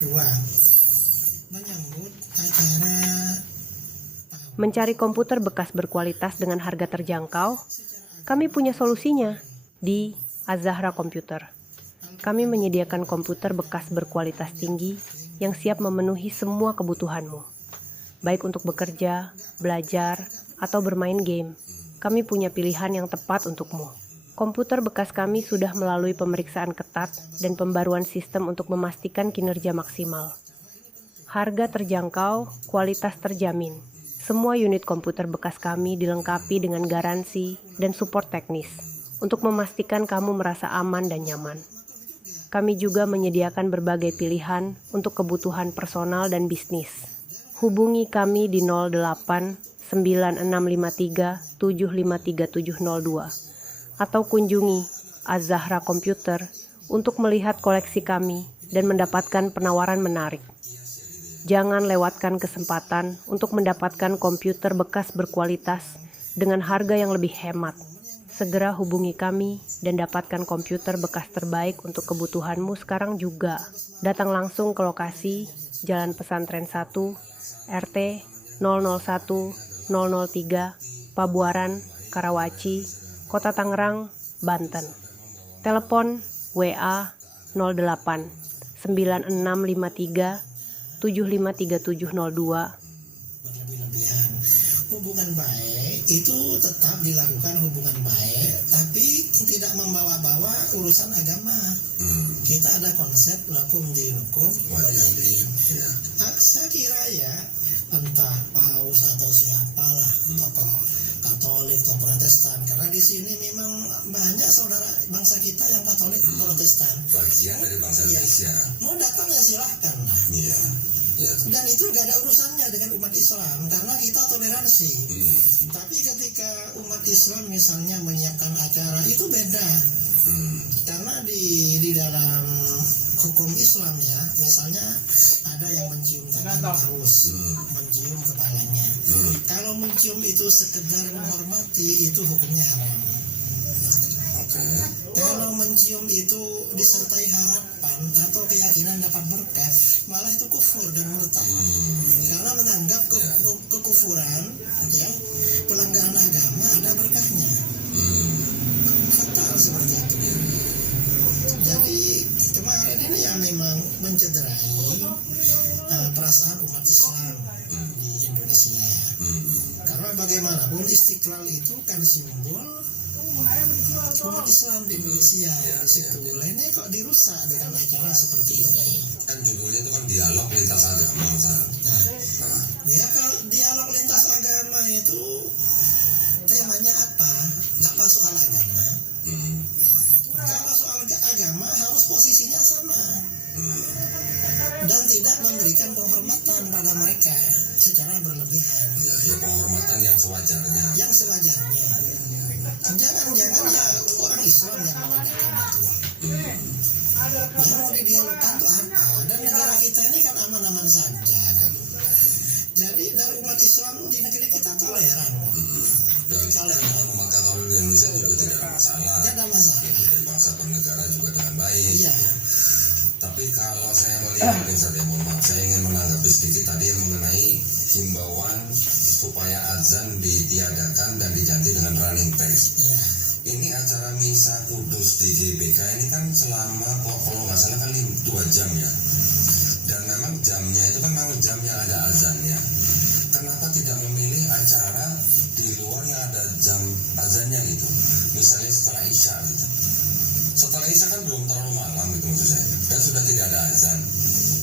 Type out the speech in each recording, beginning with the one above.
Dua, menyambut acara Mencari komputer bekas berkualitas dengan harga terjangkau? Kami punya solusinya di Az-Zahra Computer. Kami menyediakan komputer bekas berkualitas tinggi yang siap memenuhi semua kebutuhanmu. Baik untuk bekerja, belajar, atau bermain game, kami punya pilihan yang tepat untukmu. Komputer bekas kami sudah melalui pemeriksaan ketat dan pembaruan sistem untuk memastikan kinerja maksimal. Harga terjangkau, kualitas terjamin. Semua unit komputer bekas kami dilengkapi dengan garansi dan support teknis untuk memastikan kamu merasa aman dan nyaman. Kami juga menyediakan berbagai pilihan untuk kebutuhan personal dan bisnis. Hubungi kami di 08 9653 753702 atau kunjungi Az-Zahra Computer untuk melihat koleksi kami dan mendapatkan penawaran menarik. Jangan lewatkan kesempatan untuk mendapatkan komputer bekas berkualitas dengan harga yang lebih hemat. Segera hubungi kami dan dapatkan komputer bekas terbaik untuk kebutuhanmu sekarang juga. Datang langsung ke lokasi Jalan Pesantren 1, RT 001 003, Pabuaran, Karawaci, Kota Tangerang, Banten. Telepon WA 08 9653 753702. berlebih-lebihan. Hubungan baik itu tetap dilakukan hubungan baik, tapi tidak membawa-bawa urusan agama. Kita ada konsep lakum dinukum waliyadin. Saya kira ya, entah paus atau siapalah tokoh Katolik atau Protestan, karena di sini memang banyak saudara bangsa kita yang Katolik Protestan. Bagian dari bangsa Indonesia. Mau datang ya silahkan lah. Iya. Dan itu gak ada urusannya dengan umat Islam karena kita toleransi. Tapi ketika umat Islam misalnya menyiapkan acara itu beda. Karena di dalam hukum Islam ya, misalnya ada yang mencium tangan paus, mencium kepalanya. Kalau mencium itu sekedar menghormati, itu hukumnya haram. Kalau mencium itu disertai harapan atau keyakinan dapat berkah, malah itu kufur dan murtad. Karena menganggap kekufuran, ya, pelanggaran agama ada berkahnya. Fatal seperti itu. Jadi kemarin ini yang memang mencederai perasaan umat Islam di Indonesia. Karena bagaimanapun Istiqlal itu kan simbol umat Islam di Indonesia. Ini kok dirusak dengan acara seperti ini. Kan judulnya itu kan dialog lintas agama. Ya kalau dialog lintas agama itu temanya apa? Apa soal agama? Kalau soal agama harus posisinya sama dan tidak memberikan penghormatan pada mereka secara berlebihan. Ya penghormatan yang sewajarnya. Yang sewajarnya. Jangan-jangan ya orang Islam yang mengadakan itu. Yang mau didialogkan itu apa? Dan negara kita ini kan aman-aman saja. Jadi dari umat Islam di negeri kita toleran. Dan toleran umat Katolik di Indonesia juga tidak ada masalah. Tidak ada masalah. Berbangsa bernegara juga dengan baik. Iya. Tapi kalau saya melihat, mohon maaf, saya ingin menanggapi sedikit tadi yang mengenai himbauan supaya azan ditiadakan dan diganti dengan running text. Iya. Ini acara Misa Kudus di GBK ini kan selama kalau nggak salah kan 2 jam ya. Dan memang jamnya itu kan memang jam yang ada azannya. Kenapa tidak memilih acara di luar yang ada jam azannya gitu? Misalnya setelah Isya gitu. Setelah Isya kan belum terlalu malam gitu maksud saya. Dan sudah tidak ada azan.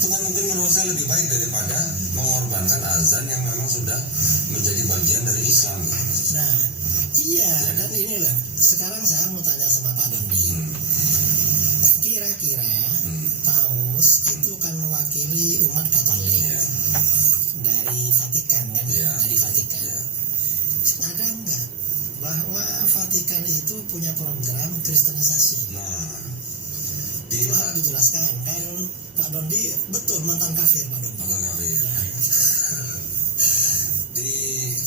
Itu kan mungkin menurut saya lebih baik daripada mengorbankan azan yang memang sudah menjadi bagian dari Islam gitu. Nah, iya, dan inilah sekarang saya mau tanya sama Pak Dondi. Kira-kira paus itu kan mewakili umat Katolik dari Vatikan kan? Dari Vatikan. Ada enggak bahwa Vatikan itu punya program kristenisasi? Itu harus dijelaskan kan Pak Dondi, betul mantan kafir Pak Dondi. Mantan kafir. Di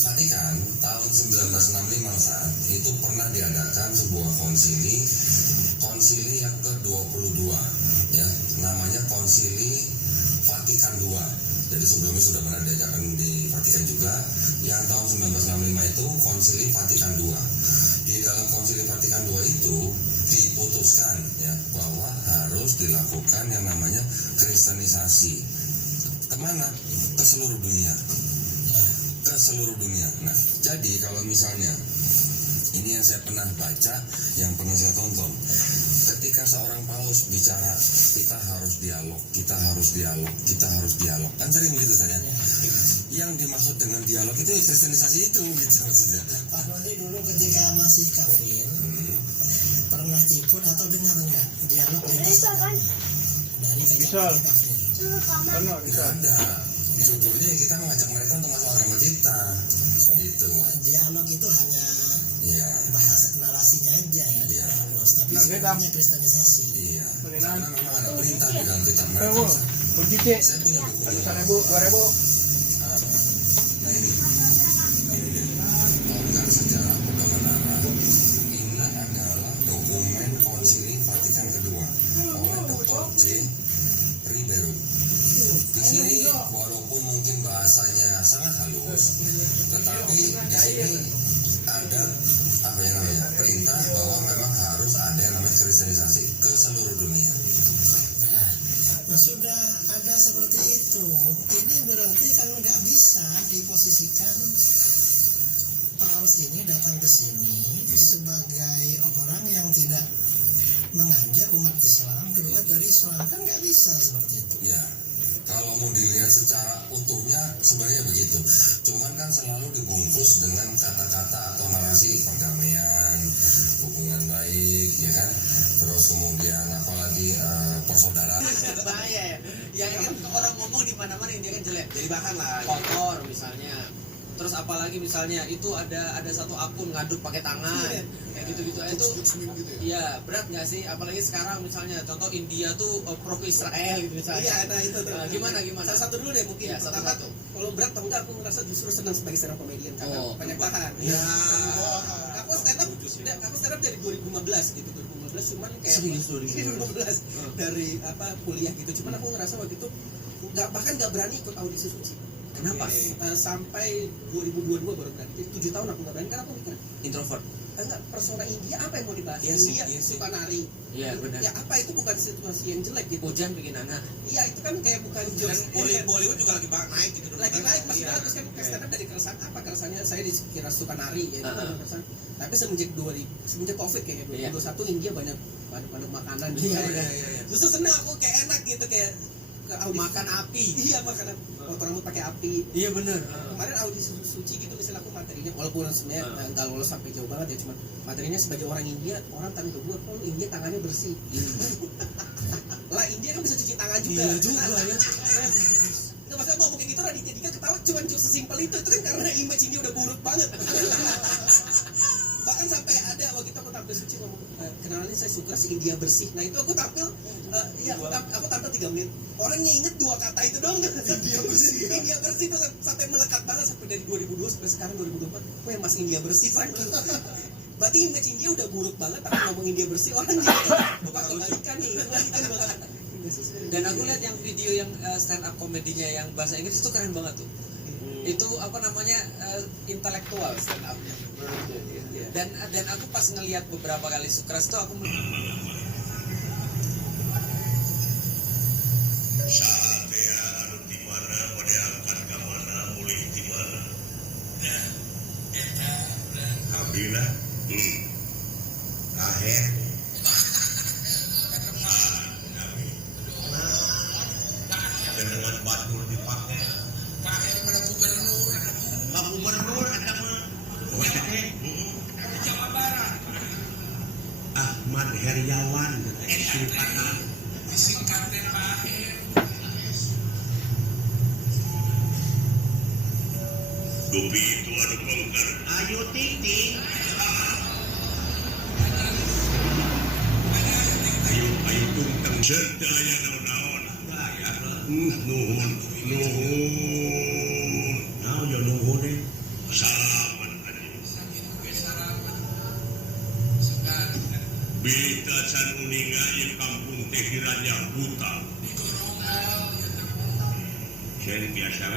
Vatikan tahun 1965 itu pernah diadakan sebuah konsili yang ke-22 ya, namanya konsili Vatikan II. Jadi sebelumnya sudah pernah diadakan di Vatikan juga. Yang tahun 1965 itu Konsili Vatikan II. Di dalam Konsili Vatikan II itu diputuskan ya bahwa harus dilakukan yang namanya kristenisasi. Kemana? Ke seluruh dunia. Ke seluruh dunia. Nah, jadi kalau misalnya ini yang saya pernah baca, yang pernah saya tonton. Ketika seorang paus bicara, kita harus dialog, kita harus dialog, kita harus dialog. Kan sering begitu saya. Yang dimaksud dengan dialog itu kristenisasi itu, gitu maksudnya. Pak Dodi dulu ketika masih kafir, pernah ikut atau dengar nggak dialog lintas agama dari kejadian kafir? Tidak ada. Judulnya kita mengajak mereka untuk masuk agama kita. Gitu. Dialog itu hanya Iya. bahas narasinya aja ya, Iya. halus. Tapi sebenarnya kristenisasi. Iya. Karena memang ada perintah di dalam kitab mereka. Saya punya buku. Nah ini dia. Organ Sejarah Perkembangan Arab. Ini adalah dokumen Konsili Vatikan II oleh Dr. J. Ribeiro. Di sini walaupun mungkin bahasanya sangat halus, tetapi di sini ada apa yang namanya perintah bahwa memang harus ada yang namanya kristenisasi ke seluruh dunia. Nah, sudah ada seperti itu. Ini berarti kalau nggak bisa diposisikan paus ini datang ke sini sebagai orang yang tidak mengajak umat Islam keluar dari Islam, kan nggak bisa seperti itu. Ya, kalau mau dilihat secara utuhnya sebenarnya begitu. Cuman kan selalu dibungkus dengan kata-kata atau narasi perdamaian, hubungan baik, ya kan. Terus kemudian apalagi persaudaraan. Bahaya ya. Ya kan orang ngomong di mana-mana dia kan jelek. Jadi bahan lah kotor misalnya. Terus apalagi misalnya itu ada satu akun ngaduk pakai tangan kayak gitu-gitu itu ya berat nggak sih, apalagi sekarang misalnya contoh India tuh pro Israel gitu misalnya. Iya, nah itu tuh. Gimana Salah satu dulu deh mungkin. Ya, Pertama, satu. kalau berat atau enggak, aku ngerasa justru senang sebagai stand up comedian karena banyak bahan. Ya. Aku stand up dari 2015 gitu, 2015 cuman kayak Serius, 2015 dari apa kuliah gitu. Cuman aku ngerasa waktu itu bahkan nggak berani ikut audisi suci. Kenapa? Sampai 2022 baru berani. Jadi 7 tahun aku nggak berani karena aku mikir Introvert. enggak, persona India apa yang mau dibahas? Iya sih, India iya sih. suka nari. Iya benar. Ya apa itu bukan situasi yang jelek gitu. Hujan bikin anak. Iya itu kan kayak bukan Dan jokes. Bollywood juga lagi naik gitu. Lagi naik masih Iya. bagus kan stand up dari keresahan apa keresahannya saya dikira suka nari ya itu kan Uh-huh. keresahan. Tapi semenjak Covid kayaknya 2021 India banyak makanan Iya, juga. iya. Justru seneng aku kayak enak gitu kayak ke audisi. Makan api. Iya makan potong rambut pakai api. Iya benar. Kemarin audisi suci gitu misalnya aku materinya walaupun sebenarnya nggak lolos sampai jauh banget ya, cuma materinya sebagai orang India, orang tanya ke gue, oh India tangannya bersih. Lah India kan bisa cuci tangan juga. Iya juga ya. Nggak, maksudnya ngomong kayak gitu Raditya Dika ketawa cuma sesimpel itu kan karena image India udah buruk banget. Bahkan sampai ada waktu itu aku tampil suci ngomong, kenalin saya suka si India bersih. Nah itu aku tampil, aku tampil 3 menit. Orangnya inget 2 kata itu dong. India bersih. India bersih itu sampai melekat banget sampai dari 2002 sampai sekarang 2024. Wah mas India bersih saking. Berarti image India udah buruk banget. Aku ngomong India bersih orang jadi kebalikan nih. Kebalikan banget. Dan aku lihat yang video yang stand up komedinya yang bahasa Inggris itu keren banget tuh. Itu apa namanya intelektual stand up-nya. Dan aku pas ngelihat beberapa kali Sukras itu aku saat ya anu di mana mau diangkat ke mana mulai di mana nah eta kabina lahir dengan batur dipakai lahir mana gubernur ada mah Jawa Barat Ahmad Heriawan singkatan disingkatnya Pak Dupi itu ada bongkar. Ayo Titi. Ayo tungtang sedaya naon-naon. Nuhun. Naon yo nuhun deh. Salaman aja. Bita can uninga yang kampung teh kiranya buta. Saya biasa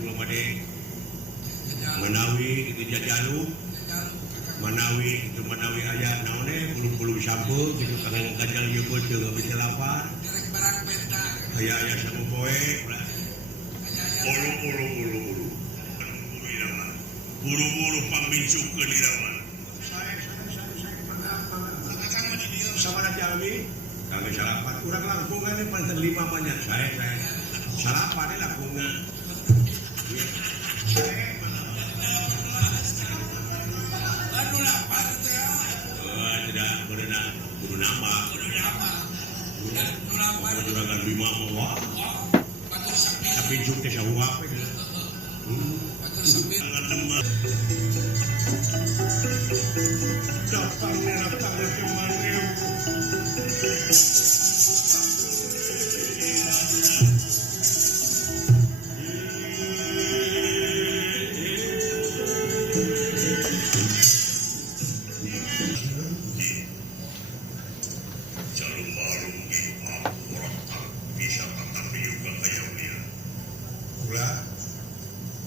belum ada Manawi itu jajalu Manawi itu Manawi ayah naone bulu-bulu sampul gitu kangen kajang nyebut juga bisa lapar ayah sama boy buru-buru pambincu ke dirawan sama Jawi kami sarapan kurang langkungan ini panten 5 banyak saya sarapan ini langkungan tidak berenang guru nama juragan bima mawa tapi juk desa huap sangat lemah dapat neraka kemarin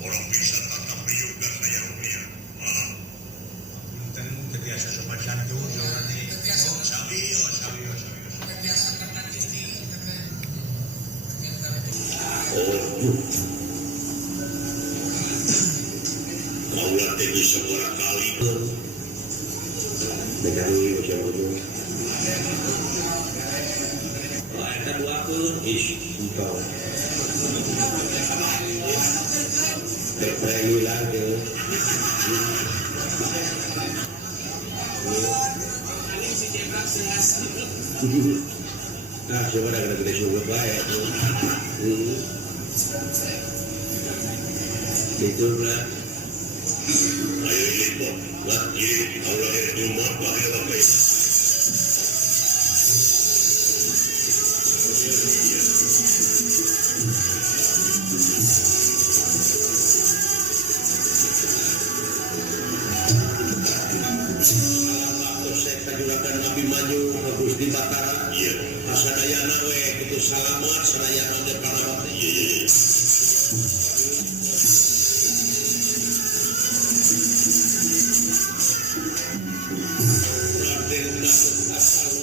orang bisa tatap juga kayak dia. Kan terbiasa sopan santun, Allah tadi sebuah kali Menawi macam itu. Ada dua pun engkau. Terperlu lagi. Nah, coba dah kena coba baik tu. Itu lah. Ayo lihat, lagi Allah itu mampu yang baik. Juragan Abimanyu bagus di Bakaran asadayana we itu salamat sadayana de parawat Raden Datuk Asal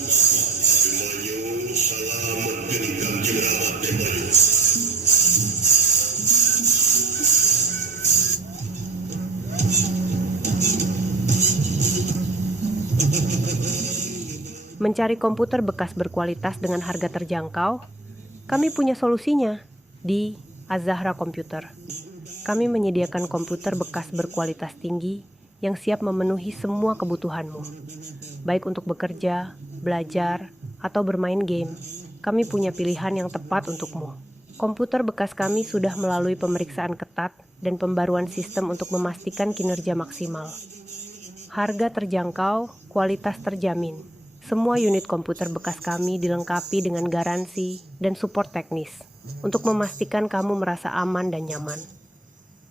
Abimanyu salamat genggam jeramat Abimanyu Mencari komputer bekas berkualitas dengan harga terjangkau, kami punya solusinya di Az-Zahra Computer. Kami menyediakan komputer bekas berkualitas tinggi yang siap memenuhi semua kebutuhanmu. Baik untuk bekerja, belajar, atau bermain game, kami punya pilihan yang tepat untukmu. Komputer bekas kami sudah melalui pemeriksaan ketat dan pembaruan sistem untuk memastikan kinerja maksimal. Harga terjangkau, kualitas terjamin. Semua unit komputer bekas kami dilengkapi dengan garansi dan support teknis untuk memastikan kamu merasa aman dan nyaman.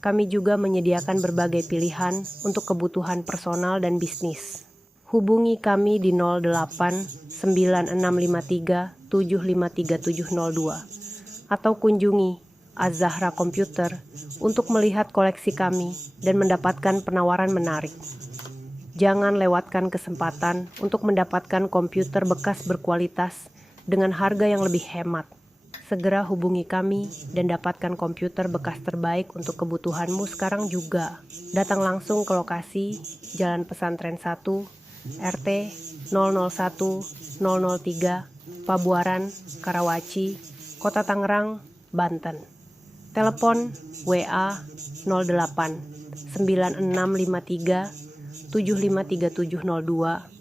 Kami juga menyediakan berbagai pilihan untuk kebutuhan personal dan bisnis. Hubungi kami di 08 9653 753702 atau kunjungi Az-Zahra Computer untuk melihat koleksi kami dan mendapatkan penawaran menarik. Jangan lewatkan kesempatan untuk mendapatkan komputer bekas berkualitas dengan harga yang lebih hemat. Segera hubungi kami dan dapatkan komputer bekas terbaik untuk kebutuhanmu sekarang juga. Datang langsung ke lokasi Jalan Pesantren 1, RT 001 003, Pabuaran, Karawaci, Kota Tangerang, Banten. Telepon WA 08 9653 753702